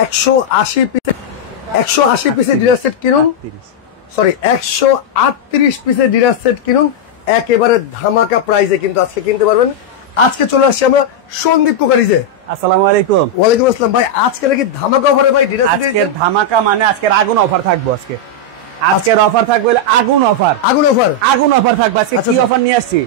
180 পিসের 180 পিসের dinner set কিনুন, সরি 138 পিসের ডিনার সেট কিনুন একেবারে ধামাকা প্রাইসে কিন্তু আজকে কিনতে পারবেন। আজকে চলে আসছি আমরা সন্দীপ কুকারিজে। আসসালামু আলাইকুম। ওয়ালাইকুম আসসালাম ভাই, আজকে নাকি ধামাকা অফারে ভাই ডিনার সেট? আজকের ধামাকা মানে আজকের আগুন অফার থাকবো। আজকের অফার থাকবে আগুন অফার। আগুন অফার থাকবে। আজকে কি অফার নিয়ে আসছি?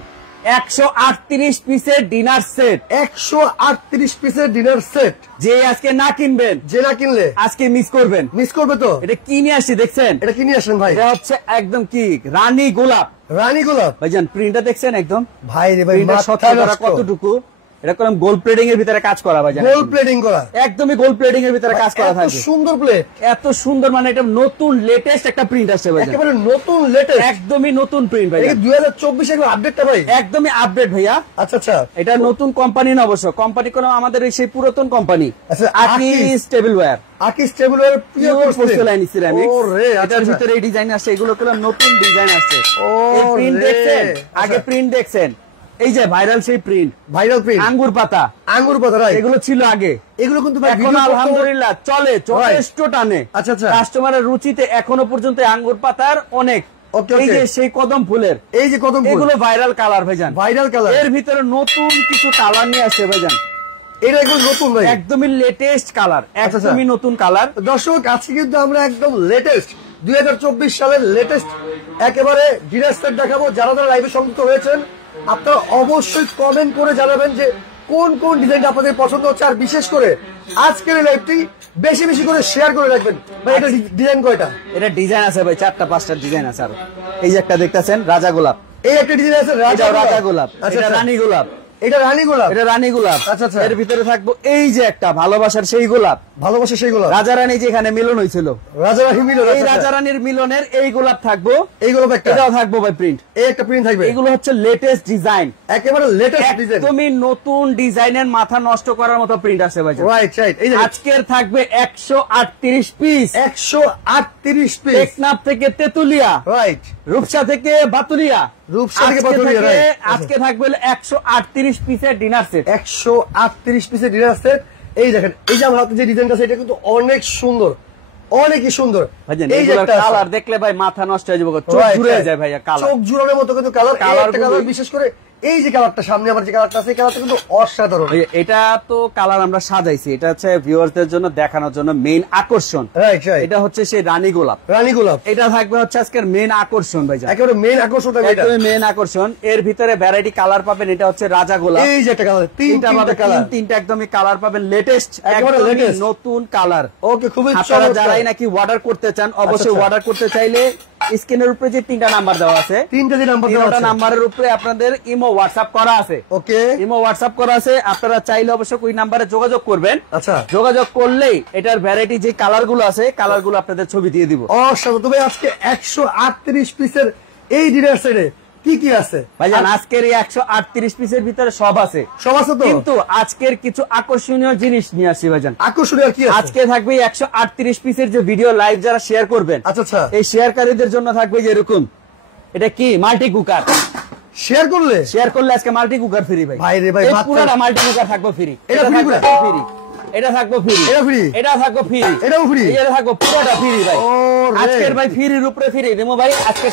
138 পিসের ডিনার সেট। 138 পিসের ডিনার সেট যে আজকে না কিনবেন, যে না কিনলে আজকে মিস করবেন। মিস করবে তো। এটা কি নিয়ে আসছি দেখছেন? এটা কি নিয়ে আসেন ভাই? এটা হচ্ছে একদম কি রানী গোলাপ। রানী গোলাপ ভাইজান প্রিন্টটা দেখছেন একদম ভাই রে ভাই, কতটুকু এটা কোন গোল্ড প্লেটিং এর ভিতরে কাজ করা ভাইজান। গোল্ড প্লেটিং করা, একদমই গোল্ড প্লেটিং এর ভিতরে কাজ করা থাকে। সুন্দর প্লেট, এত সুন্দর, মানে এটা নতুন লেটেস্ট একটা প্রিন্ট আসছে ভাইজান। একেবারে নতুন লেটেস্ট, একদমই নতুন প্রিন্ট ভাই। এটা 2024 এর আপডেটটা ভাই, একদমই আপডেট ভাইয়া। আচ্ছা আচ্ছা, এটা নতুন কোম্পানি না, অবশ্য কোম্পানি কোন আমাদের সেই পুরাতন কোম্পানি। আচ্ছা, আকিস টেবিলওয়্যার। আকিস টেবিলওয়্যার পিওর পোর্সেলাইন সিরামিক। ওরে এটার ভিতরে এই ডিজাইন আসছে, এগুলো হলো নতুন ডিজাইন আসছে। এই প্রিন্ট দেখছেন? আগে প্রিন্ট দেখছেন? এই যে ভাইরাল সেই প্রিন্ট, ভাইরাল প্রিন্ট আঙ্গুর পাতা। আঙ্গুর পাতা রাইট, এগুলো ছিল আগে, এগুলো কিন্তু এখন আলহামদুলিল্লাহ চলে, যথেষ্ট টানে। আচ্ছা আচ্ছা, কাস্টমারের রুচিতে এখনো পর্যন্ত আঙ্গুর পাতার অনেক। এই যে সেই কদম ফুলের, এই যে কদম ফুল, এগুলো ভাইরাল কালার ভাইজান। ভাইরাল কালার, এর ভিতরে নতুন কিছু কালার নিয়ে আসছে ভাইজান। এটা একদম নতুন ভাই, একদমই লেটেস্ট কালার, একদমই নতুন কালার। দর্শক আজকে কিন্তু আমরা একদম লেটেস্ট 2024 সালের লেটেস্ট একেবারে ডিনার সেট দেখাবো। যারা যারা লাইভে সংযুক্ত হয়েছেন আপনারা অবশ্যই কমেন্ট করে জানাবেন যে কোন কোন ডিজাইনটা আপনাদের পছন্দ হচ্ছে, আর বিশেষ করে আজকের লাইভটি বেশি বেশি করে শেয়ার করে রাখবেন ভাই। এটা ডিজাইন কয়টা? এটা ডিজাইন আছে ভাই 4টা 5টা ডিজাইন আছে। আর এই যে একটা দেখতেছেন রাজা গোলাপ, এই একটা ডিজাইন আছে রাজা গোলাপ। এটা রানী গোলাপ, এটা রানী গোলাপ, এটা রানী গোলাপ। আচ্ছা আচ্ছা, এর ভিতরে থাকবো এই যে একটা ভালোবাসার সেই গোলাপ, ভালোবাসার সেই গোলাপ, রাজা রানী যেখানে মিলন হয়েছিল, রাজা রানী মিলন, এই রাজা রানীর মিলনের এই গোলাপ থাকবো। এই গোলাপ একটা, এটাও থাকবো ভাই প্রিন্ট, এই একটা প্রিন্ট থাকবে। এগুলো হচ্ছে লেটেস্ট ডিজাইন, একেবারে লেটেস্ট ডিজাইন, একদমই নতুন ডিজাইনের মাথা নষ্ট করার মতো প্রিন্ট আছে ভাই। Right right. এই যে আজকের থাকবে 138 পিস, 138 পিস, টেকনাফ থেকে তেতুলিয়া, রাইট, রূপসা থেকে বাতুলিয়া, রূপসা থেকে বাতুলিয়া, রাইট। আজকে থাকবে 138 পিসের ডিনার সেট, 138 পিসের ডিনার সেট। এই দেখেন, এই যে আমার হাতে যে ডিজাইনটা আছে এটা কিন্তু অনেক সুন্দর, অনেকই সুন্দর। এই যে কালার দেখলে ভাই মাথা নষ্ট হয়ে যাবে, চোখ জুড়ে যায় ভাইয়া কালার, চোখ জুড়ানোর মতো কিন্তু কালার। কালার বিশেষ করে এই যে কালারটা সামনে আমার যে কালারটা আছে, এই কালারটা কিন্তু অসাধারণ। এটা তো কালার আমরা সাজাইছি, এটা হচ্ছে ভিউয়ারদের জন্য দেখানোর জন্য মেইন আকর্ষণ। রাইট রাইট, এটা হচ্ছে সেই রানী গোলাপ, রানী গোলাপ। এটা থাকবে হচ্ছে আজকের মেইন আকর্ষণ ভাইজান, একেবারে মেইন আকর্ষণ থাকবে, একদমই মেইন আকর্ষণ। এর ভিতরে ভ্যারাইটি কালার পাবেন। এটা হচ্ছে রাজা গোলাপ, এই যে একটা কালার, তিনটা কালার, তিনটা একদমই কালার পাবেন, লেটেস্ট, একেবারে লেটেস্ট নতুন কালার। ওকে, খুবই আপনারা যারাই নাকি অর্ডার করতে চান, অবশ্যই অর্ডার করতে চাইলে স্ক্রিনের উপরে যে 3টা নাম্বার দেওয়া আছে, 3টা যে নাম্বার দেওয়া আছে, নাম্বারের উপরে আপনাদের ইমো হোয়াটসঅ্যাপ করা আছে। ওকে, ইমো হোয়াটসঅ্যাপ করা আছে, আপনারা চাইলে অবশ্যই ওই নাম্বারে যোগাযোগ করবেন। আচ্ছা, যোগাযোগ করলেই এটার ভ্যারাইটি যে কালার গুলো আছে, কালার গুলো আপনাদের ছবি দিয়ে দিব। অসাধারণ। তবে আজকে 138 পিসের এই ডিনার সেটে কি কি আছে ভাইজান? আজকের এই 138 পিসের ভিতরে সব আছে, সব আছে তো, কিন্তু আজকের কিছু আকর্ষণীয় জিনিস নিয়ে আসি ভাইজান। আকর্ষণীয় কি আছে? আজকে থাকবে 138 পিসের যে ভিডিও লাইভ যারা শেয়ার করবেন, আচ্ছা আচ্ছা, এই শেয়ারকারীদের জন্য থাকবে যে এরকম, এটা কি মাল্টি কুকার, শেয়ার করলে আজকে মাল্টি কুকার ফ্রি ভাই। ভাই রে ভাই, পুরোটা মাল্টি কুকার থাকবে ফ্রি, এটা ফ্রি, এটা থাকবে ফ্রি, এটা ফ্রি, এটা থাকবে ফ্রি, এটাও ফ্রি, এটা থাকবে পুরোটা ফ্রি ভাই। আজকের ভাই ফ্রির উপরে ফ্রি দেবো ভাই। আজকে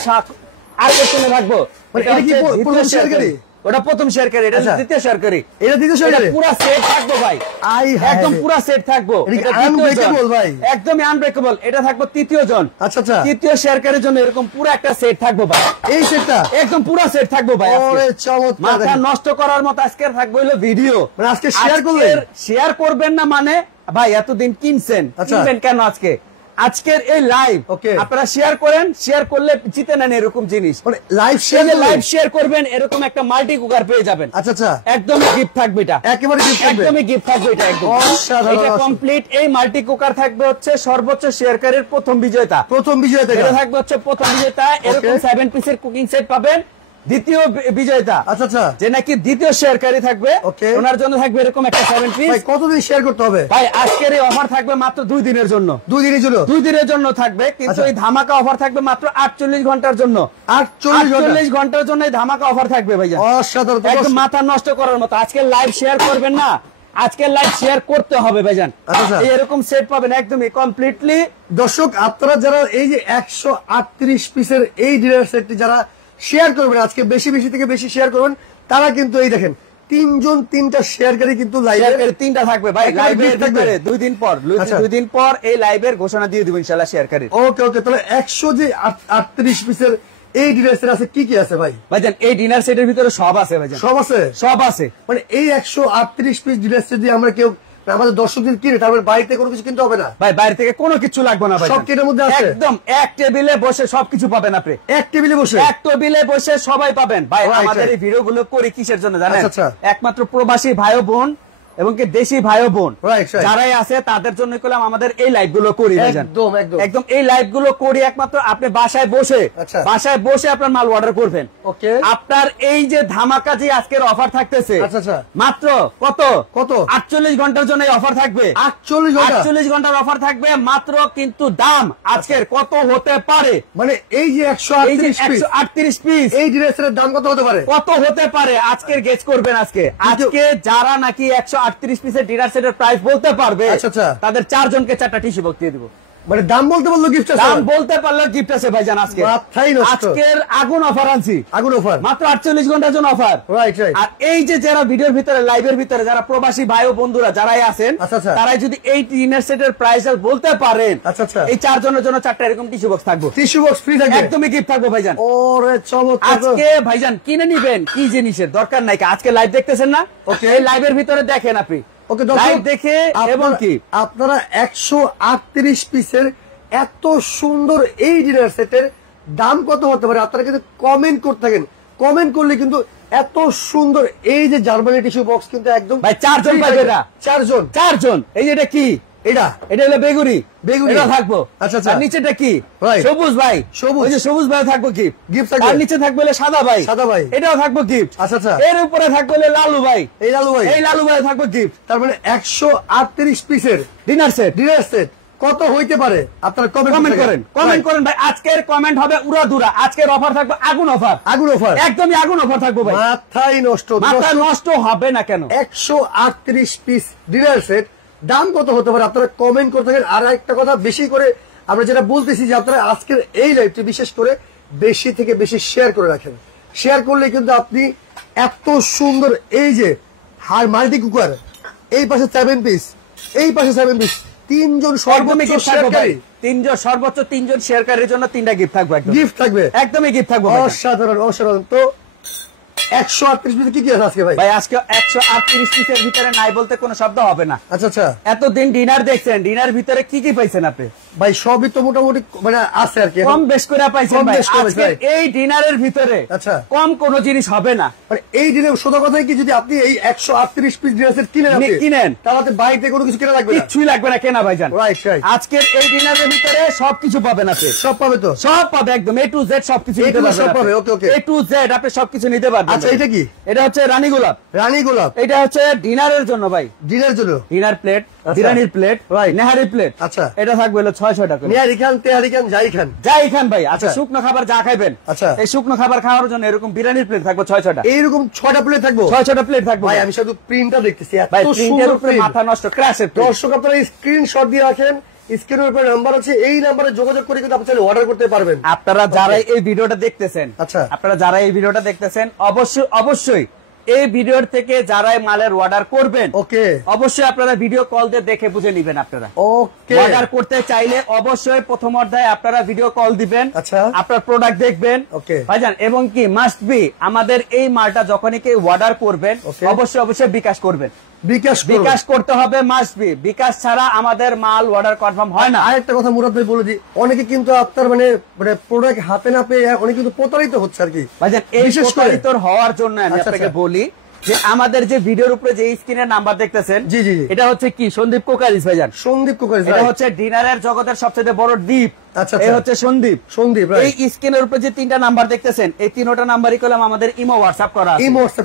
আকর্ষণে থাকবো। এটা কি প্রথম শেয়ারকারী? ওটা প্রথম শেয়ারকারী, এটা দ্বিতীয় শেয়ারকারী, এটা দ্বিতীয় শেয়ারকারী। পুরো সেট থাকবো ভাই, একদম পুরো সেট থাকবো, আনব্রেকেবল ভাই, একদমই আনব্রেকেবল। এটা থাকবো তৃতীয় জন, আচ্ছা আচ্ছা, তৃতীয় শেয়ারকারীর জন্য এরকম পুরো একটা সেট থাকবো ভাই। এই সেটটা একদম পুরো সেট থাকবো ভাই। ওরে চমৎকার, মাথা নষ্ট করার মতো আজকে থাকবে হলো ভিডিও। মানে আজকে শেয়ার করবেন না মানে ভাই এতদিন কিনছেন, কিনবেন কেন? আজকের এই লাইভ আপনারা শেয়ার করেন, শেয়ার করলে জিতে নেন এরকম জিনিস। লাইভ শেয়ার করবেন, এরকম একটা মাল্টি কুকার পেয়ে যাবেন। আচ্ছা আচ্ছা, একদমই গিফট থাকবে, এটা একেবারে একদমই গিফট থাকবে, এটা একদম এটা কমপ্লিট। এই মাল্টি কুকার থাকবে হচ্ছে সর্বোচ্চ শেয়ারকারীর প্রথম বিজেতা, এটা থাকবে হচ্ছে প্রথম বিজেতা। এরকম 7 পিসের কুকিং সেট পাবেন। দ্বিতীয় বিজয়িতা, আচ্ছা আচ্ছা, যে নাকি দ্বিতীয় শেয়ারকারী থাকবে, ওনার জন্য থাকবে এরকম একটা 7 পিস। ভাই কতদিন শেয়ার করতে হবে ভাই? আজকের এই অফার থাকবে মাত্র 2 দিনের জন্য, 2 দিনের জন্য থাকবে। কিন্তু এই ধামাকা অফার থাকবে মাত্র 48 ঘন্টার জন্য, 48 ঘন্টার জন্য এই ধামাকা অফার থাকবে ভাইয়া। অসাধারণ, একদম মাথা নষ্ট করার মতো। আজকে লাইভ শেয়ার করবেন না, আজকের লাইভ শেয়ার করতে হবে ভাইজান। এরকম সেট পাবেন একদমই কমপ্লিটলি। দর্শক আপনারা যারা এই যে 138 পিসের এই ডিনার সেটটি যারা শেয়ার করবেন, আজকে বেশি বেশি থেকে বেশি শেয়ার করবেন, তারা কিন্তু এই দেখেন তিনজন তিনটা শেয়ারকারী কিন্তু লাইভে তিনটা থাকবে ভাই, লাইভের ভিতরে 2 দিন পর 2 দিন পর এই লাইভের ঘোষণা দিয়ে দিব ইনশাআল্লাহ শেয়ারকারী। ওকে ওকে, তাহলে 138 পিসের এই ডিনার সেট আছে, কি কি আছে ভাই? ভাইজান এই ডিনার সেটের ভিতরে সব আছে ভাইজান, সব আছে, সব আছে। মানে এই 138 পিস ডিনার সেট দিয়ে আমরা কেউ আমাদের দর্শকদের কিনে তারপরে বাড়িতে কোনো কিছু কিনতে হবে না ভাই, বাইরে থেকে কোনো কিছু লাগবে না ভাই, সব কিনের মধ্যে আছে একদম। এক টেবিলে বসে সবকিছু পাবেন আপনি, এক টেবিলে বসে, এক টেবিলে বসে সবাই পাবেন ভাই। আমাদের এই ভিডিও গুলো করি কিসের জন্য জানেন? একমাত্র প্রবাসী ভাই বোন এবং কি দেশি ভাই বোন যারাই আছে তাদের জন্য করলাম আমাদের এই লাইভ গুলো করি একদম একদম একদম। এই লাইভ গুলো করি একমাত্র আপনি বাসায় বসে আপনার মাল অর্ডার করবেন। আপনার এই যে ধামাকা যে আজকের অফার থাকতেছে মাত্র কত 48 ঘন্টার জন্য এই অফার থাকবে। 48 ঘন্টার অফার থাকবে মাত্র, কিন্তু দাম আজকের কত হতে পারে? মানে এই যে 138 পিস এই ড্রেসের দাম কত হতে পারে? কত হতে পারে আজকের গেস করবেন। আজকে যারা নাকি 138 পিসের ডিনার সেটের প্রাইস বলতে পারবে তাদের 4 জনকে 4টা টিস্যু বক্স দিয়ে দিব। মানে দাম বলতে পারলো গিফট আছে, দাম বলতে পারলো গিফট আছে ভাইজান। আজকের আগুন অফার আনছি, আগুন অফার মাত্র 48 ঘন্টার জন্য অফার। আর এই যে যারা ভিডিওর ভিতরে লাইভের ভিতরে যারা প্রবাসী ভাই ও বন্ধুরা যারাই আছেন তারাই যদি এই ডিনার সেটের প্রাইস বলতে পারেন এই 4 জনের জন্য 4টা এরকম টিস্যু বক্স থাকবে, টিস্যু বক্স ফ্রি থাকবে, একদমই গিফট থাকবে ভাইজান। ওরে চমৎকার। আজকে ভাইজান কিনে নিবেন, কি জিনিসের দরকার নাই। আজকে লাইভ দেখতেছেন না, এই লাইভের ভিতরে দেখেন আপনি, ওকে লাইভ দেখে এবং কি আপনারা 138 পিসের এত সুন্দর এই ডিনার সেটের দাম কত হতে পারে আপনারা কিন্তু কমেন্ট করতে থাকেন। কমেন্ট করলে কিন্তু এত সুন্দর এই যে জার্মানি টিস্যু বক্স কিন্তু একদম ভাই 4 জন পাবে, এটা 4 জন। এই যে এটা কি? এটা হলো বেগুনি, এটা থাকবো। আচ্ছা, আর নিচেটা কি? সবুজ ভাই, সবুজ, ওই যে সবুজ ভাই থাকবো গিফট, আর নিচে থাকবে সাদা ভাই, এটাও থাকবো গিফট। আচ্ছা, এর উপরে থাকবে লালু ভাই, এই লালু ভাই থাকবো গিফট। তার মানে 138 পিসের ডিনার সেট কত হইতে পারে আপনারা কমেন্ট করেন ভাই। আজকের কমেন্ট হবে উড়াধুরা। আজকের অফার থাকবে আগুন অফার, একদমই আগুন অফার থাকবে ভাই। মাথায় নষ্ট হবে না কেন? 138 পিস ডিনার সেট দাম কত হতে পারে আপনারা কমেন্ট করতে থাকেন। আর একটা কথা বেশি করে আমরা যেটা বলতেছি যে আপনারা আজকের এই লাইভটি বিশেষ করে বেশি থেকে বেশি শেয়ার করে রাখেন। শেয়ার করলে কিন্তু আপনি এত সুন্দর এই যে মাল্টি কুকার, এই পাশে 7 পিস, এই পাশে 7 পিস, 3 জন সর্বোচ্চ শেয়ারকারী, 3 জন সর্বোচ্চ 3 জন শেয়ারকারীর জন্য 3টা গিফট থাকবে, গিফট থাকবে, একদমই গিফট থাকবে। অসাধারণ অসাধারণ। তো 138 পিসে কি কি আছে আজকে ভাই? ভাই আজকে 138 পিসের ভিতরে নাই বলতে কোনো শব্দ হবে না। আচ্ছা, এতদিন ডিনার দেখছেন, ডিনার ভিতরে কি কি পাইছেন আপনি? ভাই সবই তো মোটামুটি মানে আছে আর কি, কম বেশ করে পাইছেন ভাই। আজকে এই ডিনারের ভিতরে কম কোনো জিনিস হবে না। মানে এই ডিনার সোজা কথাই কি, যদি আপনি এই 138 পিস ডিনার সেট কিনেন তাহলে বাইরে কোনো কিছু কেনা লাগবে না, কিছুই লাগবে না কেনা ভাইজান। আজকের এই ডিনারের ভিতরে সবকিছু পাবেন আপনি, সব পাবে তো, সব পাবে একদম A to Z সবকিছু নিতে পারবেন। ওকে, A to Z আপনি সবকিছু নিতে পারবেন। আচ্ছা, এটা কি? এটা হচ্ছে রানী গোলাপ, এটা হচ্ছে ডিনারের জন্য ভাই, ডিনার প্লেট, বিরিয়ানির প্লেট, নেহারি প্লেট। আচ্ছা, এটা থাকবে 600 টাকা। নেহারি খান, তেহারি খান, যাই খান ভাই। আচ্ছা, শুকনো খাবার যা খাইবেন, আচ্ছা এই শুকনো খাবার খাওয়ার জন্য এরকম বিরিয়ানির প্লেট থাকবে 600টা, এইরকম 6টা প্লেট থাকবে, 600টা প্লেট থাকবে ভাই। আমি শুধু প্রিন্টটা দেখতেছি, এত সুন্দর প্রিন্ট, মাথা নষ্ট ক্র্যাশের। দর্শক আপনারা স্ক্রিনশট দিয়ে রাখেন, স্ক্রিনের উপরে নাম্বার আছে, এই নাম্বারে যোগাযোগ করে কিন্তু আপনি অর্ডার করতে পারবেন। আপনারা যারা এই ভিডিওটা দেখতেছেন, আচ্ছা আপনারা যারা এই ভিডিওটা দেখতেছেন অবশ্যই এই ভিডিওর থেকে যারাই মালের অর্ডার করবেন, ওকে, অবশ্যই আপনারা ভিডিও কল দিয়ে দেখে বুঝে নিবেন। আপনারা ওকে অর্ডার করতে চাইলে অবশ্যই প্রথম অধ্যায়ে আপনারা ভিডিও কল দিবেন, আচ্ছা আপনার প্রোডাক্ট দেখবেন, ওকে ভাইজান। এবং কি মাস্ট বি আমাদের এই মালটা যখনই কেউ অর্ডার করবেন অবশ্যই বিকাশ করবেন, বিকাশ করতে হবে, মাস্ট বি। বিকাশ ছাড়া আমাদের মাল অর্ডার কনফার্ম হয় না। আরেকটা কথা মুরাদ ভাই বলে দিই, অনেকে কিন্তু আপনার মানে প্রোডাক্ট হাতে না পেয়ে অনেকে কিন্তু প্রতারিত হচ্ছে আর কি ভাইজান। এই প্রতারিত হওয়ার জন্য আমি আপনাকে বলি যে আমাদের যে ভিডিওর উপরে যে স্ক্রিনের নাম্বার দেখতেছেন, জি জি, এটা হচ্ছে কি সন্দীপ কোকারিস ভাইজান, সন্দীপ কোকারিস। এটা হচ্ছে ডিনারের জগতের সবচেয়ে বড় দ্বীপ। আচ্ছা, এই হচ্ছে সন্দীপ। এই স্ক্রিনের উপরে যে 3টা নাম্বার দেখতেছেন, এই 3টা নাম্বারই কলম আমাদের ইমো হোয়াটসঅ্যাপ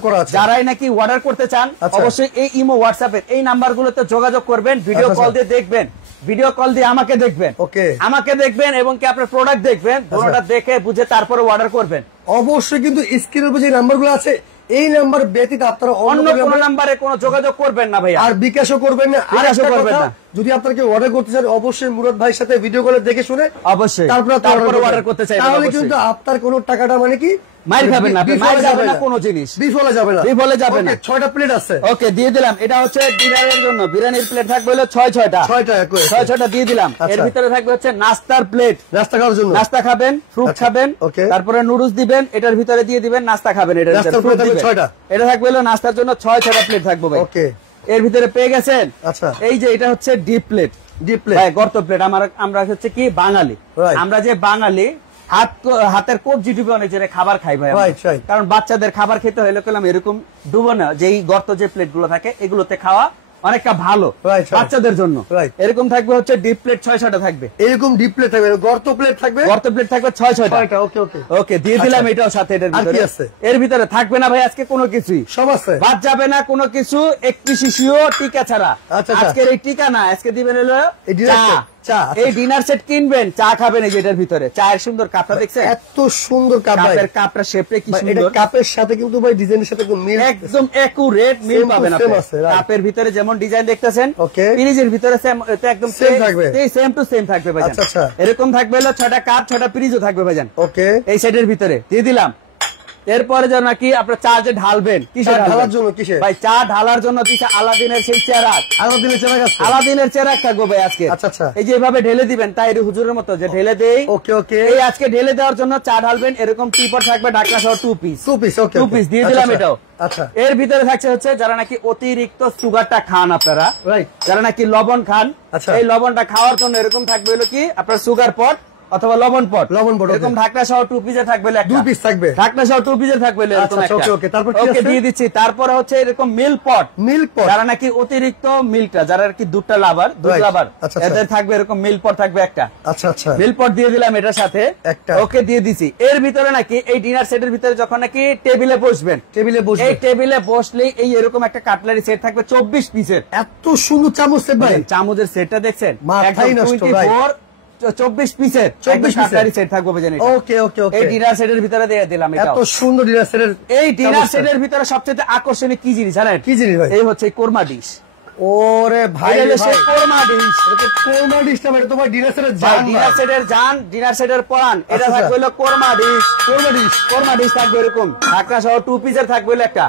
করা আছে। যারাই নাকি অর্ডার করতে চান অবশ্যই এই ইমো হোয়াটসঅ্যাপের এই নাম্বারগুলোতে যোগাযোগ করবেন, ভিডিও কল দিয়ে দেখবেন, ভিডিও কল দিয়ে আমাকে দেখবেন, ওকে আমাকে দেখবেন এবং কি আপনার প্রোডাক্ট দেখবেন, দুটোটা দেখে বুঝে তারপরে অর্ডার করবেন। অবশ্যই কিন্তু স্ক্রিনের উপরে যে নাম্বারগুলো আছে এই নাম্বার ব্যতীত আপনারা অন্য কোন নাম্বারে কোনো যোগাযোগ করবেন না ভাইয়া, আর বিকাশও করবেন না। আর বিকাশও একটা করবেন কথা, না। যদি আপনাকে অর্ডার করতে চান অবশ্যই মুরাদ ভাইয়ের সাথে ভিডিও কলে দেখে শুনে অবশ্যই তারপরে অর্ডার করতে চাইবেন। তাহলে অবশ্যই। কিন্তু আপনার কোনো টাকাটা মানে কি মাইর খাবেন না, বিফলে মাইর যাবে না কোনো জিনিস, বিফলে যাবে না, বিফলে যাবে না। 6টা প্লেট আছে। ওকে, দিয়ে দিলাম। এটা হচ্ছে ডিনারের জন্য, বিরিয়ানির প্লেট থাকবে হলো 6টা 6টা দিয়ে দিলাম। এর ভিতরে থাকবে হচ্ছে নাস্তার প্লেট, নাস্তা খাওয়ার জন্য, নাস্তা খাবেন, ফ্রুট খাবেন, তারপরে নুডলস দিবেন, এটার ভিতরে দিয়ে দিবেন, নাস্তা খাবেন, এটার ভিতরে ফ্রুট দিবেন। 6টা এটা থাকবে হলো নাস্তার জন্য 6টা প্লেট থাকবে ভাই। ওকে, এর ভিতরে পেয়ে গেছেন। আচ্ছা, এই যে এটা হচ্ছে ডিপ প্লেট, ডিপ প্লেট, হ্যাঁ গর্ত প্লেট। আমরা হচ্ছে কি বাঙালি, আমরা যে বাঙালি হাতের কবজি ডুবে অনেক জনে খাবার খাই ভাই, কারণ বাচ্চাদের খাবার খেতে হলে করলাম এরকম ডুবো না, যে গর্ত যে প্লেট গুলো থাকে এগুলোতে খাওয়া অনেকটা ভালো বাচ্চাদের জন্য। এরকম থাকবে হচ্ছে ডিপ প্লেট 6টা থাকবে, এরকম ডিপ প্লেট থাকবে, গর্ত প্লেট থাকবে, গর্ত প্লেট থাকবে 6টা। ওকে ওকে ওকে, দিয়ে দিলাম এটাও সাথে। এটার ভিতরে এর ভিতরে থাকবে না ভাই আজকে কোনো কিছুই, সব আছে, বাদ যাবে না কোনো কিছু, একটি শিশিও টিকা ছাড়া। আজকের এই টিকা না, আজকে দিবেন হলো চা। এই ডিনার সেট কিনবেন, চা খাবেন। এই যে এটার ভিতরে চায়ের সুন্দর কাপটা দেখছেন, এত সুন্দর কাপ, কাপের কাপটা শেপটা কি সুন্দর, এটা কাপের সাথে কিন্তু ভাই ডিজাইনের সাথে মিল, একদম একুরেট মিল পাবেন আপনি। কাপের ভিতরে যেমন ডিজাইন দেখতেছেন, ফ্রিজের ভিতরে সেম, এটা একদম সেম থাকবে, সেম টু সেম থাকবে ভাইজান। এরকম থাকবে হলো 6টা কাপ, 6টা ফ্রিজও থাকবে ভাইজান। ওকে, এই সেটের ভিতরে দিয়ে দিলাম। এরপরে যেন নাকি আপনার চা যে ঢালবেন, কিসের ঢালার জন্য, কিসের ভাই চা ঢালার জন্য দিচ্ছে আলাদিনের সেই চেরাক, আলাদিনের চেরাক থাকবে ভাই আজকে। আচ্ছা, এই যে এভাবে ঢেলে দিবেন, তাই হুজুরের মতো যে ঢেলে দেই। ওকে ওকে, এই আজকে ঢেলে দেওয়ার জন্য চা ঢালবেন, এরকম টিপট থাকবে, ঢাকনা সহ 2 পিস। ওকে, 2 পিস দিয়ে দিলাম এটাও। আচ্ছা, এর ভিতরে থাকছে হচ্ছে যারা নাকি অতিরিক্ত সুগারটা খান আপনারা, যারা নাকি লবণ খান, এই লবণটা খাওয়ার জন্য এরকম থাকবে হলো কি আপনার সুগার পট অথবা লবণ পট, এরকম ঢাকনা সহ 2 পিসে থাকবে, 2 পিস থাকবে, ঢাকনা সহ 2 পিসে থাকবে এরকম একটা। ওকে, দিয়ে দিচ্ছি। তারপরে হচ্ছে এরকম মিল্ক পট, যারা নাকি অতিরিক্ত মিল্কটা, যারা কি দুধটা লাভার, দুধ লাভার, এদের থাকবে এরকম মিল্ক পট থাকবে একটা। আচ্ছা আচ্ছা, মিল্ক পট দিয়ে দিলাম এটার সাথে একটা। ওকে, দিয়ে দিছি। এর ভিতরে নাকি এই ডিনার সেটের ভিতরে যখন নাকি টেবিলে বসবেন, এই টেবিলে বসলেই এই এরকম একটা কাটলারি সেট থাকবে 24 পিসের। এত সুন্দর চামচ সেট ভাই, চামচের সেটটা দেখছেন, মাথায় নষ্ট ভাই, 24 পিসের কাটলারি সেট থাকবে ভাইজান। ওকে ওকে ওকে, এই ডিনার সেটের ভিতরে দিয়ে দিলাম এটা। এত সুন্দর ডিনার সেটের, এই ডিনার সেটের ভিতরে সবচেয়ে আকর্ষণীয় কি জিনিস জানেন? কি জিনিস ভাই? এই হচ্ছে কোরমা ডিশ। ওরে ভাই, কোরমা ডিশ, কোরমা ডিশটা মানে তোমার ডিনার সেটের জান, ডিনার সেটের জান, ডিনার সেটের পরান। এটা থাকবে হলো কোরমা ডিশ, কোরমা ডিশ থাকবে এরকম, ঢাকনা সহ 2 পিসের থাকবে হলো একটা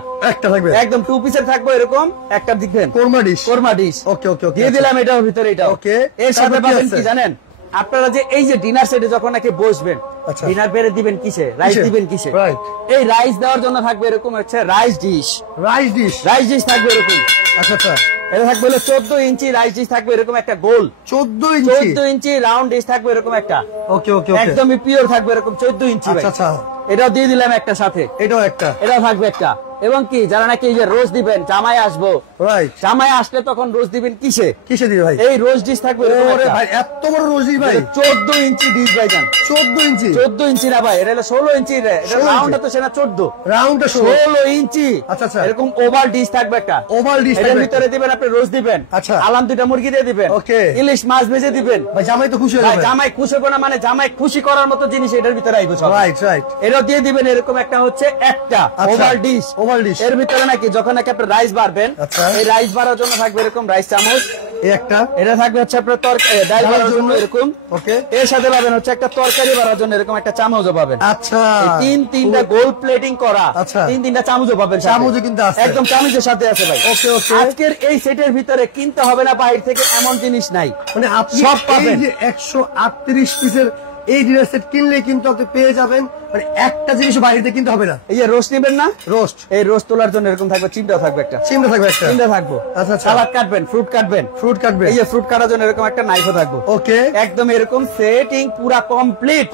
থাকবে, একদম 2 পিসের থাকবে এরকম একটা, দেখবেন কোরমা ডিশ। ওকে ওকে ওকে, দিয়ে দিলাম এটার ভিতরে এটা। ওকে, এর সাথে পাবেন কি জানেন আপনারা, যে এই যে ডিনার সেটে যখন নাকি বসবেন, ডিনার বেড়ে দিবেন কিসে, রাইস দিবেন কিসে, এই রাইস দেওয়ার জন্য থাকবে এরকম হচ্ছে রাইস ডিশ, রাইস ডিশ থাকবে এরকম। আচ্ছা আচ্ছা, এটা থাকবে হলো 14 ইঞ্চি রাইস ডিশ থাকবে এরকম একটা গোল, 14 ইঞ্চি রাউন্ড ডিশ থাকবে এরকম একটা। ওকে ওকে, একদমই পিওর থাকবে এরকম 14 ইঞ্চি। আচ্ছা আচ্ছা, এটাও দিয়ে দিলাম একটা সাথে, এটাও থাকবে একটা। এবং কি যারা নাকি এই যে রোজ দিবেন, জামাই আসবো, জামাই আসলে তখন রোজ দিবেন কিসে দিবে ভাই, এই রোজ ডিশ থাকবে ভাই। এত বড় রোজ ডিশ ভাই, 14 ইঞ্চি ডিশ ভাই জান, 14 ইঞ্চি না ভাই, এটা হলো 16 ইঞ্চি, রাউন্ডটা তো সেটা 14, রাউন্ডটা 16 ইঞ্চি। আচ্ছা আচ্ছা, এরকম ওভাল ডিশ থাকবে একটা, ওভাল ডিশ, এর ভিতরে দিবেন আপনি রোজ দিবেন। আচ্ছা, আলাম 2টা মুরগি দিয়ে দিবেন, ওকে, ইলিশ মাছ ভেজে দিবেন ভাই, জামাই তো খুশি হয়ে যাবে, জামাই খুশি হবে না, মানে জামাই খুশি করার মতো জিনিস এটার ভিতরে আইবো সব। রাইট, এটাও দিয়ে দিবেন এরকম একটা হচ্ছে একটা ওভাল ডিশ। এর ভিতরে নাকি যখন নাকি আপনি রাইস বাড়বেন, এই রাইস বাড়ার জন্য থাকবে এরকম রাইস চামচ একটা, এটা থাকবে হচ্ছে আপনার তরকারি ডাল বাড়ার জন্য এরকম। ওকে, এর সাথে পাবেন হচ্ছে একটা তরকারি বাড়ার জন্য এরকম একটা চামচও পাবেন। আচ্ছা, তিনটা গোল প্লেটিং করা, তিনটা চামচও পাবেন, চামচও কিন্তু আছে, একদম চামচের সাথে আছে ভাই। ওকে ওকে, আজকের এই সেটের ভিতরে কিনতে হবে না বাইরে থেকে এমন জিনিস নাই, মানে আপনি সব পাবেন। 138 পিসের এই ডিনার সেট কিনলে কিন্তু আপনি পেয়ে যাবেন, মানে একটা জিনিস বাইরে কিনতে হবে না। এই যে রোস্ট নেবেন না, রোস্ট, এই রোস্ট তোলার জন্য এরকম থাকবে, চিমটা থাকবে একটা, চিমটা থাকবো। আচ্ছা, সালাদ কাটবেন, ফ্রুট কাটবেন, এই যে ফ্রুট কাটার জন্য এরকম একটা নাইফও থাকবে। ওকে, একদম এরকম সেটিং পুরা কমপ্লিট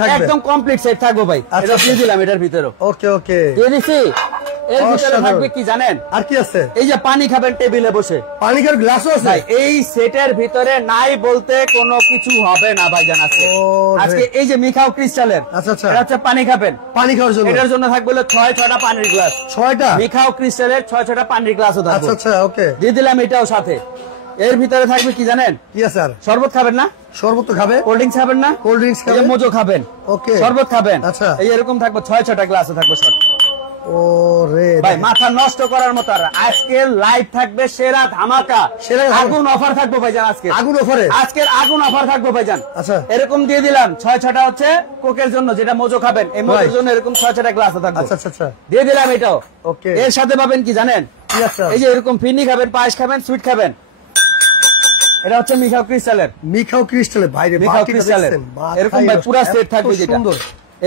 থাকবে, একদম কমপ্লিট সেট থাকবে ভাই। এটা দিয়ে দিলাম এটার ভিতরে। ওকে ওকে, দিয়ে দিছি। এর ভিতরে থাকবে কি জানেন, আর কি আছে, এই যে পানি খাবেন টেবিলে বসে, পানি খাওয়ার গ্লাসও আছে। এই সেটের ভিতরে নাই বলতে কোনো কিছু হবে না ভাইজান। আজকে এই যে মিখাও ক্রিস্টালের, আচ্ছা আচ্ছা, এটা হচ্ছে পানি খাবেন, পানি খাওয়ার জন্য, এটার জন্য থাকবে 6টা পানির গ্লাস, 6টা মিখাও ক্রিস্টালের 6টা পানির গ্লাসও থাকবে। আচ্ছা আচ্ছা, ওকে, দিয়ে দিলাম এটাও সাথে। এর ভিতরে থাকবে কি জানেন, কি আছে, আর শরবত খাবেন না, শরবত তো খাবে, কোল্ড ড্রিঙ্কস খাবেন না, কোল্ড ড্রিঙ্কস খাবেন, মজো খাবেন, ওকে, শরবত খাবেন। আচ্ছা, এই এরকম থাকবে 6টা গ্লাসও থাকবে সব। ওরে ভাই মাথা নষ্ট করার মতো। আর আজকের লাইভ থাকবে সেরা ধামাকা, সেরা আগুন অফার থাকবে ভাইজান। আজকে আগুন অফারে, আজকের আগুন অফার থাকবে ভাইজান। আচ্ছা এরকম দিয়ে দিলাম 6-6টা হচ্ছে কোকের জন্য, যেটা মোজো খাবেন এই মোজোর জন্য এরকম 6-6টা গ্লাস থাকবে। আচ্ছা আচ্ছা দিয়ে দিলাম এটাও। ওকে, এর সাথে পাবেন কি জানেন? কি আছে? এই যে এরকম ফিরনি খাবেন, পায়েস খাবেন, সুইট খাবেন। এটা হচ্ছে মিখাও ক্রিস্টালের, মিখাও ক্রিস্টালের ভাই রে, মিখাও ক্রিস্টালের এরকম ভাই পুরো সেট থাকবে, যেটা সুন্দর।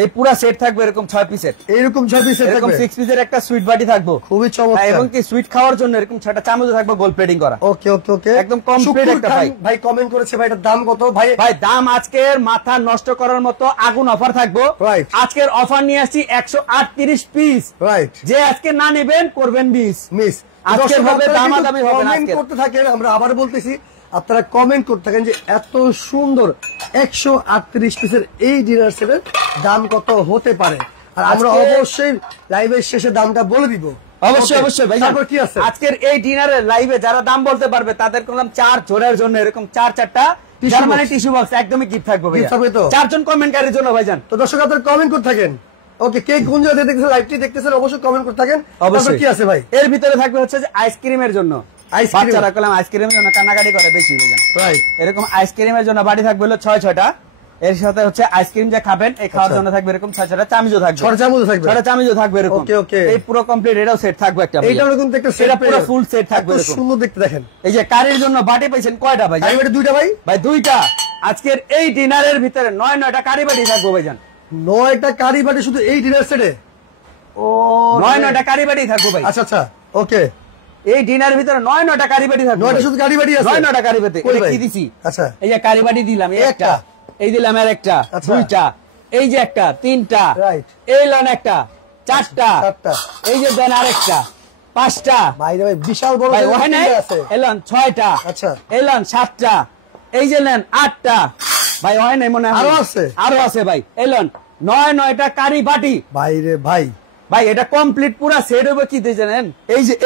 এই পুরো সেট থাকবে এরকম 6 পিসের, এরকম 6 পিসের এরকম থাকবে, 6 পিসের একটা সুইট বাটি থাকবে, খুবই চমৎকার। এবং কি সুইট খাওয়ার জন্য এরকম 6টা চামচ থাকবে গোল প্লেটিং করা। ওকে ওকে ওকে, একদম কমপ্লিট একটা ভাই। ভাই কমেন্ট করেছে ভাই, এটার দাম কত ভাই? ভাই দাম আজকের মাথা নষ্ট করার মতো আগুন অফার থাকবে। রাইট, আজকের অফার নিয়ে আসছি 138 পিস। রাইট, যে আজকে না নেবেন করবেন মিস। আজকে দর্শক হবে আপনারা দামাদামি হবে না কমেন্ট আজকে। করতে থাকেন, আমরা আবার বলতেছি আপনারা কমেন্ট করতে থাকেন যে এত সুন্দর 138 পিসের এই ডিনার সেটের দাম কত হতে পারে, আর আমরা অবশ্যই লাইভের শেষে দামটা বলে দিব। অবশ্যই অবশ্যই ভাই। তারপর কি আছে আজকের এই ডিনারের লাইভে যারা দাম বলতে পারবে তাদের করলাম 4 জোড়ার জন্য এরকম 4-4টা জার্মানি টিস্যু বক্স একদমই গিফট থাকবে ভাই। Gift থাকবে তো? 4 জন কমেন্টকারীর জন্য ভাইজান। তো দর্শক আপনারা কমেন্ট করতে থাকেন। ওকে, কে কোন জায়গায় দেখতেছেন, লাইভটি দেখতেছেন, অবশ্যই কমেন্ট করতে থাকেন। তারপর কি আছে ভাই? এর ভিতরে থাকবে হচ্ছে যে আইসক্রিমের জন্য। আইসক্রিম, বাচ্চারা কলাম আইসক্রিমের জন্য কান্নাকাটি করে বেশি ভাইজান। রাইট, এরকম আইসক্রিমের জন্য বাড়ি থাকবে হলো 6-6টা। এর সাথে হচ্ছে আইসক্রিম যে খাবেন এই খাওয়ার জন্য থাকবে এরকম 6-6টা চামচও থাকবে, 6 চামচ থাকবে, 6টা চামচও থাকবে এরকম। ওকে ওকে, এই পুরো কমপ্লিট এটাও সেট থাকবে একটা। এইটাও কিন্তু একটা সেট, এটা পুরো ফুল সেট থাকবে এত এরকম। সুন্দর দেখতে দেখেন। এই যে কারির জন্য বাটি পাইছেন কয়টা ভাই? কারি বাটি দুইটা ভাই, ভাই দুইটা। আজকের এই ডিনারের ভিতরে 9-9টা কারি বাটি থাকবে ভাইজান। 9টা কারি বাটি শুধু এই ডিনার সেটে? ও 9-9টা কারি বাটি থাকবে ভাই। আচ্ছা আচ্ছা, ওকে, এই ডিনারের ভিতরে 9-9টা কারি বাটি থাকবে। 9টা শুধু কারি বাটি আছে? 9-9টা কারি বাটি। কই এটা ভাই? কি দিছি? আচ্ছা, এই যে কারি বাটি দিলাম এই একটা, এই দিলাম আর একটা, আচ্ছা। দুইটা, এই যে একটা, তিনটা, রাইট, এই লন একটা, চারটা, 4টা, এই যে দেন আরেকটা, 5টা ভাই রে ভাই বিশাল বড় ভাই, ওখানে তিনটা আছে। এলন 6টা, আচ্ছা, এলন 7টা, এই যে নেন 8টা ভাই, হয় নাই মনে হয় আরো আছে? আরো আছে ভাই। এলন 9-9টা কারি বাটি ভাই রে ভাই, ভাই। এটা কমপ্লিট পুরো সেট হবে কি দিয়ে জানেন?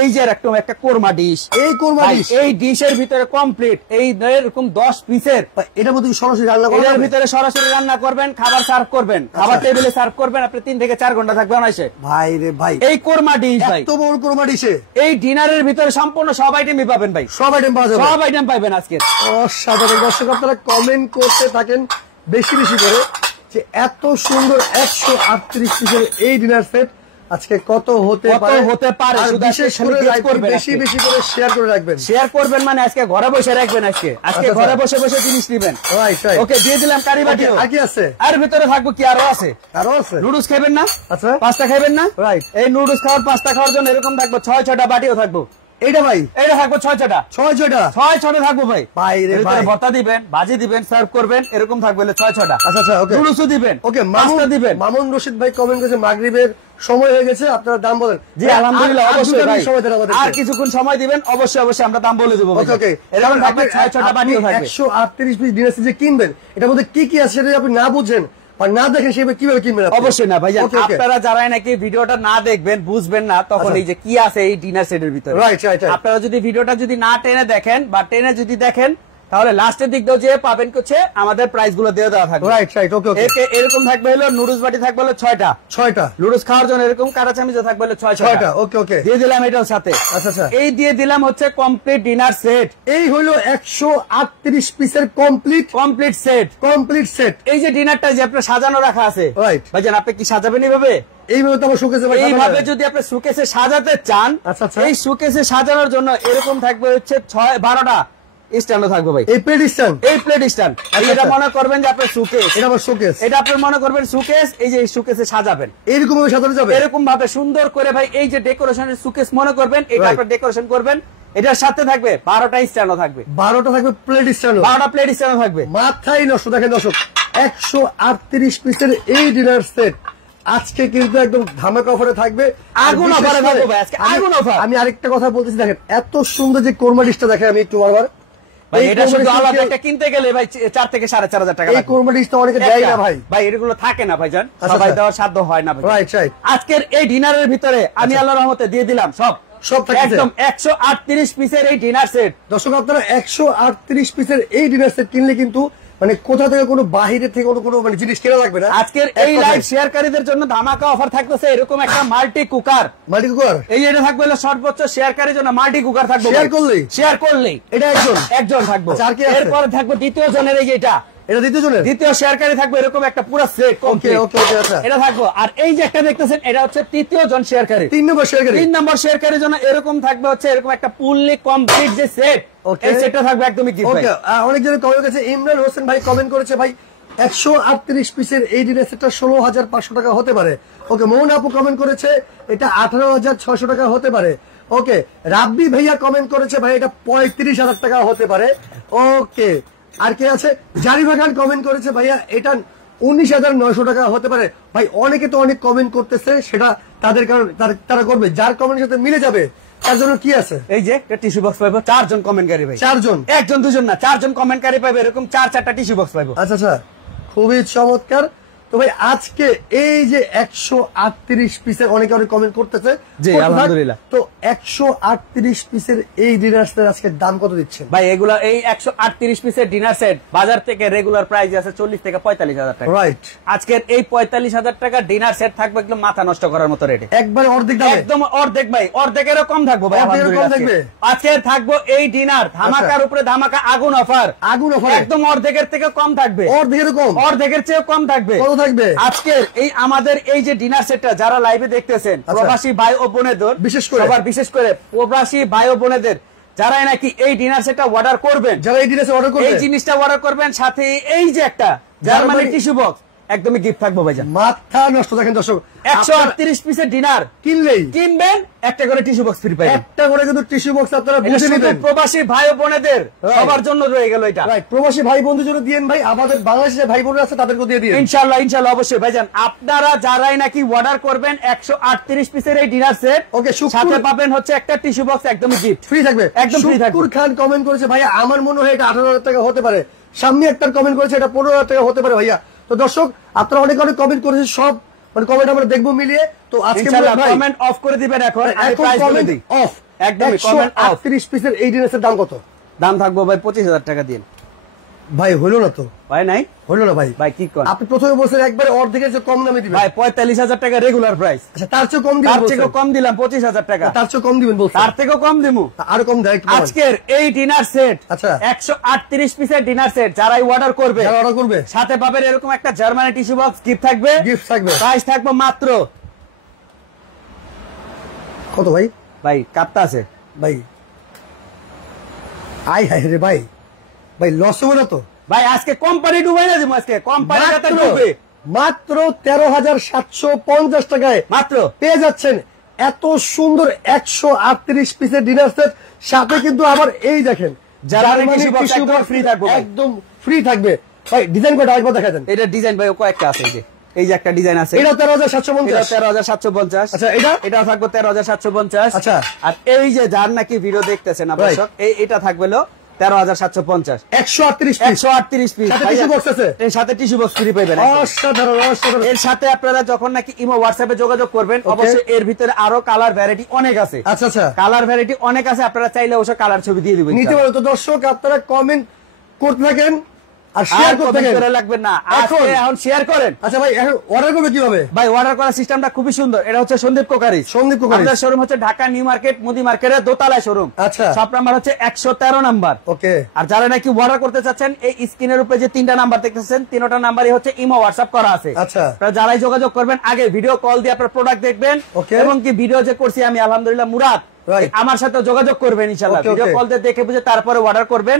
এই যে এরকম একটা কোরমা ডিশ, এই কোরমা ভাই, ডিশ, এই ডিশের ভিতরে কমপ্লিট এই এরকম 10 পিসের। এটা মধ্যে সরাসরি রান্না করা এটার যাবে? ভিতরে সরাসরি রান্না করবেন, খাবার সার্ভ করবেন, খাবার টেবিলে সার্ভ করবেন, আপনি 3 থেকে 4 ঘন্টা থাকবে অনায়াসে। ভাই রে ভাই, এই কোরমা ডিশ ভাই, এত বড় কোরমা ডিশে এই ডিনারের ভিতরে সম্পূর্ণ সব আইটেমই পাবেন ভাই, সব আইটেম পাওয়া যাবে? সব আইটেম পাবেন আজকে। অসাধারণ। দর্শক আপনারা কমেন্ট করতে থাকেন বেশি বেশি করে যে এত সুন্দর 138 পিসের এই ডিনার সেট আজকে কত হতে পারে, আর শুধু বিশেষ আজকে করে খালি লাইভটি করবেন, বেশি বেশি করে শেয়ার করে রাখবেন। শেয়ার করবেন মানে আজকে ঘরে বসে রাখবেন, আজকে আচ্ছা, ঘরে বসে বসে জিনিস নেবেন। রাইট রাইট, ওকে, দিয়ে দিলাম কারি বাটি। আর কি আছে? আর ভিতরে থাকবো কি আরো আছে? আরো আছে? নুডলস খাবেন না? আচ্ছা, পাস্তা খাবেন না? রাইট, এই নুডলস খাওয়ার পাস্তা খাওয়ার জন্য এরকম থাকবো 6-6টা বাটিও থাকবো। এইটা ভাই, এইটা থাকবো 6-6টা, 6-6টা, 6-6টা থাকবো ভাই। ভাই রে ভাই, ভর্তা দিবেন, ভাজি দিবেন, সার্ভ করবেন, এরকম থাকবে 6-6টা। আচ্ছা আচ্ছা, ওকে, নুডলসও দিবেন, ওকে। পাস্তা দিবেন। মামুন রশিদ ভাই কমেন্ট করেছে মাগরিবের সময় হয়ে গেছে, আপনারা দাম বলেন। জি আলহামদুলিল্লাহ, অবশ্যই ভাই, সময় দেন আমাদের, আর কিছুক্ষণ সময় দিবেন, অবশ্যই অবশ্যই আমরা দাম বলে দেবো। ওকে ওকে। এরকম থাকবে 6-6টা বাটিও থাকবে। 138 পিস ডিনার সেট যে কিনবেন, এটার মধ্যে কি কি আছে সেটা আপনি না বুঝেন আর না দেখেন সেভাবে কিভাবে কিনবেন আপনি? অবশ্যই না ভাইজান, ওকে, ওকে। আপনারা যারা নাকি ভিডিওটা না দেখবেন, বুঝবেন না, তখন আচ্ছা। এই যে কি আছে এই ডিনার সেটের ভিতরে, রাইট রাইট রাইট, আপনারা যদি ভিডিওটা যদি না টেনে দেখেন বা টেনে যদি দেখেন, তাহলে লাস্টের দিক দিয়েও যে পাবেন হচ্ছে আমাদের প্রাইস গুলো দিয়ে দেওয়া থাকবে। রাইট রাইট, ওকে ওকে। এরকম থাকবে হলো নুডলস বাটি থাকবে হলো 6টা, 6টা নুডলস খাওয়ার জন্য এরকম কাটা চামচ থাকবে হলো 6টা। 6টা, ওকে ওকে, দিয়ে দিলাম এটার সাথে। আচ্ছা আচ্ছা, এই দিয়ে দিলাম হচ্ছে কমপ্লিট ডিনার সেট। এই হলো 138 পিসের কমপ্লিট সেট। এই যে ডিনারটা যে আপনার সাজানো রাখা আছে, রাইট ভাইজান, আপনি কি সাজাবেন এইভাবে? এইভাবে তো আমার শোকেসে ভাই এইভাবে যদি আপনি সুকেসে সাজাতে চান, আচ্ছা আচ্ছা, এই সুকেসে সাজানোর জন্য এরকম থাকবে হচ্ছে 12টা স্ট্যান্ডও থাকবে ভাই। এই প্লেট স্ট্যান্ড, এই প্লেট স্ট্যান্ড, এটা মনে করবেন যে আপনার সুকেস, এটা আমার শোকেস, এটা আপনি মনে করবেন সুকেস। এই যে সুকেসে সাজাবেন এইরকম ভাবে সাজানো যাবে, এরকম ভাবে সুন্দর করে ভাই। এই যে ডেকোরেশনের সুকেস মনে করবেন, এটা Right. আপনার ডেকোরেশন করবেন। এটার সাথে থাকবে 12টা স্ট্যান্ডও থাকবে, 12টা থাকবে প্লেট স্ট্যান্ড, 12টা প্লেট স্ট্যান্ডও থাকবে। মাথায় নষ্ট। দেখেন দর্শক, 138 পিসের এই ডিনার সেট আজকে কিন্তু একদম ধামাকা অফারে থাকবে, আগুন অফারে থাকবে ভাই, আজকে আগুন অফার। আমি আরেকটা কথা বলতেছি, দেখেন এত সুন্দর যে কোরমা ডিশটা দেখেন, আমি একটু বারবার ভাই, এই এটা শুধু কোরমা আলাদা ডিশটা- একটা কিনতে গেলে ভাই 4 থেকে 4.5 টাকা এই লাগবে। কোরমা ডিশটা অনেকে দেয় না ভাই, ভাই এগুলো থাকে না ভাইজান, আচ্ছা, সবাই আচ্ছা। দেওয়ার সাধ্য হয় না ভাই। রাইট রাইট, আজকের এই ডিনারের ভিতরে আমি আল্লাহর রহমতে দিয়ে দিলাম সব থাকছে একদম 138 পিসের এই ডিনার সেট। দর্শক আপনারা 138 পিসের এই ডিনার সেট কিনলে কিন্তু মানে কোথা থেকে কোনো বাহিরে থেকে কোনো মানে জিনিস কেনা লাগবে না। আজকের এই লাইভ শেয়ারকারীদের জন্য ধামাকা অফার থাকতেছে এরকম একটা মাল্টি কুকার। এই এটা থাকবে হলো সর্বোচ্চ শেয়ারকারীর জন্য মাল্টি কুকার থাকবে। শেয়ার করলেই এটা একজন থাকবে। এরপরে থাকবে দ্বিতীয় জনের এই এটা দ্বিতীয় শেয়ারকারী থাকবে এরকম একটা পুরো সেট। এটা থাকবে। আর এই যে একটা দেখতেছেন এটা হচ্ছে তৃতীয় জন শেয়ারকারী। 3 নম্বর শেয়ারকারীর জন্য এরকম থাকবে হচ্ছে এরকম একটা ফুললি কমপ্লিট যে সেট, এই সেটটা থাকবে একদমই গিফট। অনেকজন কমেন্ট করেছে, ইমরান হোসেন ভাই কমেন্ট করেছে ভাই 138 পিসের এই ডিনার সেটটা 16,500 টাকা হতে পারে। ওকে, মোহন আপু কমেন্ট করেছে এটা 18,600 টাকা হতে পারে। ওকে, রাব্বি ভাইয়া কমেন্ট করেছে ভাই এটা 35,000 টাকা হতে পারে। ওকে, আর কে আছে? জারিফা খান কমেন্ট করেছে ভাইয়া এটা 19,900 টাকা হতে পারে। ভাই অনেকে তো অনেক কমেন্ট করতেছে, সেটা তাদের কারণ তারা করবে, যার কমেন্টের সাথে মিলে যাবে তার জন্য কি আছে? এই যে একটা টিস্যু বক্স পাইবো 4 জন কমেন্টকারী ভাই। 4 জন, একজন দুজন না, 4 জন কমেন্টকারী পাইবে এরকম 4-4টা টিস্যু বক্স পাইবো। আচ্ছা, খুবই চমৎকার। তো ভাই আজকে এই যে 138 পিসের অনেকে অনেক কমেন্ট করতেছে, জি আলহামদুলিল্লাহ। তো 138 পিসের এই ডিনার সেট আজকে দাম কত দিচ্ছেন ভাই? এগুলা এই 138 পিসের ডিনার সেট বাজার থেকে রেগুলার প্রাইস আছে 40 থেকে 45,000 টাকা। রাইট, আজকের এই 45,000 টাকা ডিনার সেট থাকবে একদম মাথা নষ্ট করার মতো রেটে, একবার অর্ধেক দামে, একদম অর্ধেক ভাই, অর্ধেকেরও কম থাকবে ভাই। আজকে থাকবো এই ডিনার ধামাকার উপরে ধামাকা, আগুন অফার একদম অর্ধেকের থেকে কম থাকবে, অর্ধেকের চেয়ে কম থাকবে। আজকের এই আমাদের এই যে ডিনার সেটটা যারা লাইভে দেখতেছেন, প্রবাসী ভাই ও বোনেদের বিশেষ করে প্রবাসী ভাই ও বোনেদের যারা নাকি এই ডিনার সেটটা অর্ডার করবেন, যারা এই ডিনার সেট অর্ডার করবেন, এই জিনিসটা অর্ডার করবেন, সাথে এই যে একটা জার্মানি টিস্যু বক্স একদমই গিফট থাকবে ভাইজান। মাথা নষ্ট। দেখেন দর্শক, 138 পিসের ডিনার কিনবেন একটা করে টিস্যু বক্স ফ্রি পাবেন, একটা করে কিন্তু টিস্যু বক্স আপনারা বুঝে নেবেন। প্রবাসী ভাই ও বোনেদের সবার জন্য রয়ে গেল এটা। রাইট, প্রবাসী ভাই বন্ধুদের জন্য দিয়েন ভাই, আমাদের বাংলাদেশের ভাই বোনেরা আছে তাদেরকে দিয়ে দিন ইনশাআল্লাহ অবশ্যই ভাইজান। আপনারা যারাই নাকি অর্ডার করবেন 138 পিসের এই ডিনার সেট, ওকে, সাথে পাবেন হচ্ছে একটা টিস্যু বক্স একদমই গিফট ফ্রি থাকবে, একদম ফ্রি থাকবে। শুকুর খান কমেন্ট করেছে ভাই আমার মনে হয় এটা 18,000 টাকা হতে পারে। সামনে একটা কমেন্ট করেছে এটা 15,000 টাকা হতে পারে ভাইয়া। তো দর্শক আপনারা অনেক কমেন্ট করেছেন, সব মানে কমেন্ট আমরা দেখবো মিলিয়ে। তো আজকে কমেন্ট অফ করে দিবেন, এখন প্রাইস বলে দিই অফ, একদমই কমেন্ট অফ। 30 পিসের এই ডিনারের দাম কত? দাম থাকবে ভাই 25,000 টাকা দিন। ভাই হলো না তো ভাই, নাই হলো না ভাই। ভাই কি করেন আপনি? প্রথমে বলছেন একবারে অর্ধেকের চেয়ে কম দামে দিবেন ভাই, 45,000 টাকা রেগুলার প্রাইস। আচ্ছা, তার চেয়ে কম দিবেন? তার চেয়ে কম দিলাম 25,000 টাকা। তার চেয়ে কম দিবেন বলছেন? তার থেকেও কম দিমু, আরো কম দেয়। আজকের এই ডিনার সেট, আচ্ছা 138 পিসের ডিনার সেট যারাই অর্ডার করবে সাথে পাবেন এরকম একটা জার্মানি টিস্যু বক্স গিফট থাকবে। প্রাইস থাকবে মাত্র কত ভাই? ভাই কাপটা আছে ভাই, আই হাই রে ভাই, ভাই লস হবে না তো ভাই? আজকে কোম্পানি ডুবাই না, আজকে কোম্পানি ডুবে মাত্র 13,750 টাকায় মাত্র পেয়ে যাচ্ছেন এত সুন্দর 138 পিসের ডিনার সেট, সাথে কিন্তু আবার এই দেখেন ফ্রি থাকবে, একদম ফ্রি থাকবে। ভাই ডিজাইন কয়টা একবার দেখা দেন? এটা ডিজাইন ভাই কয়েকটা আছে, এই যে একটা ডিজাইন আছে, এটা 13,750, 13,750। আচ্ছা, এটা থাকবে 13,750। আচ্ছা, আর এই যে যার নাকি ভিডিও দেখতেছেন আপনারা, এটা থাকবে 13,750, 138 পিস, এর সাথে টিস্যু বক্স ফ্রি পাবেন। এর সাথে আপনারা যখন নাকি ইমো হোয়াটসঅ্যাপে যোগাযোগ করবেন, অবশ্যই এর ভিতরে আরো কালার ভ্যারাইটি অনেক আছে। আচ্ছা, কালার ভ্যারাইটি অনেক আছে, আপনারা চাইলে অবশ্যই কালার ছবি দিয়ে দিবেন, নিতে পারেন। তো দর্শক আপনারা কমেন্ট করতে থাকেন আর শেয়ার করতে লাগবে না, এখন শেয়ার করেন। আচ্ছা ভাই, এখন অর্ডার করবে কিভাবে? ভাই অর্ডার করার সিস্টেমটা খুবই সুন্দর। এটা হচ্ছে সন্দীপ কোকারি, আমাদের শোরুম হচ্ছে ঢাকা নিউ মার্কেট মুদি মার্কেটের দোতলায় শোরুম। আচ্ছা, শপ নাম্বার হচ্ছে 113 নাম্বার। ওকে, আর যারা নাকি অর্ডার করতে চাচ্ছেন, এই স্ক্রিনের উপরে যে 3টা নাম্বার দেখতেছেন, 3টা নাম্বারই হচ্ছে ইমো হোয়াটসঅ্যাপ করা আছে। আচ্ছা, যারাই যোগাযোগ করবেন আগে ভিডিও কল দিয়ে আপনার প্রোডাক্ট দেখবেন, এবং কি ভিডিও যে করছি আমি আলহামদুলিল্লাহ মুরাদ, আমার সাথে যোগাযোগ করবেন ইনশাআল্লাহ, ভিডিও কল দিয়ে দেখে বুঝে তারপরে অর্ডার করবেন।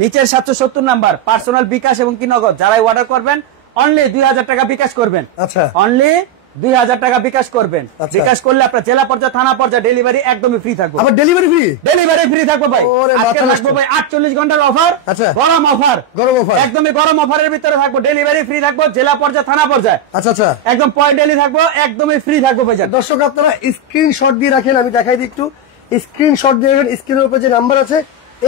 নিচের 770 নাম্বার পার্সোনাল বিকাশ এবং কি নগদ, যারাই অর্ডার করবেন অনলি 2,000 টাকা বিকাশ করবেন। আচ্ছা, অনলি 2,000 টাকা বিকাশ করবেন। বিকাশ করলে আপনার জেলা পর্যায়ে থানা পর্যায়ে ডেলিভারি একদমই ফ্রি থাকবে। আবার ডেলিভারি ফ্রি থাকবে ভাই। আজকে থাকবে ভাই 48 ঘন্টার অফার, গরম অফার, একদমই গরম অফারের ভিতরে থাকবে, ডেলিভারি ফ্রি থাকবে জেলা পর্যায়ে থানা পর্যায়ে। আচ্ছা, একদম পয়েন্ট ডেলি থাকবে, একদমই ফ্রি থাকবে ভাই। দর্শক আপনারা স্ক্রিনশট দিয়ে রাখেন, আমি দেখাই দিই একটু। স্ক্রিনশট দিয়ে রাখেন, স্ক্রিনের উপরে যে নাম্বার আছে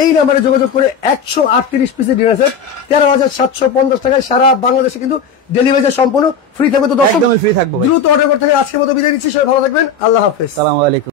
এই নাম্বারে যোগাযোগ করে 138 পিসের ডিনার সেট 13,750 টাকায় সারা বাংলাদেশে কিন্তু ডেলিভারি সম্পূর্ণ ফ্রি থাকবে। তো দর্শক একদমই ফ্রি থাকবে, দ্রুত অর্ডার করতে হবে। আজকের মতো বিদায় নিচ্ছি, সবাই ভালো থাকবেন, আল্লাহ হাফেজ, আসসালামু আলাইকুম।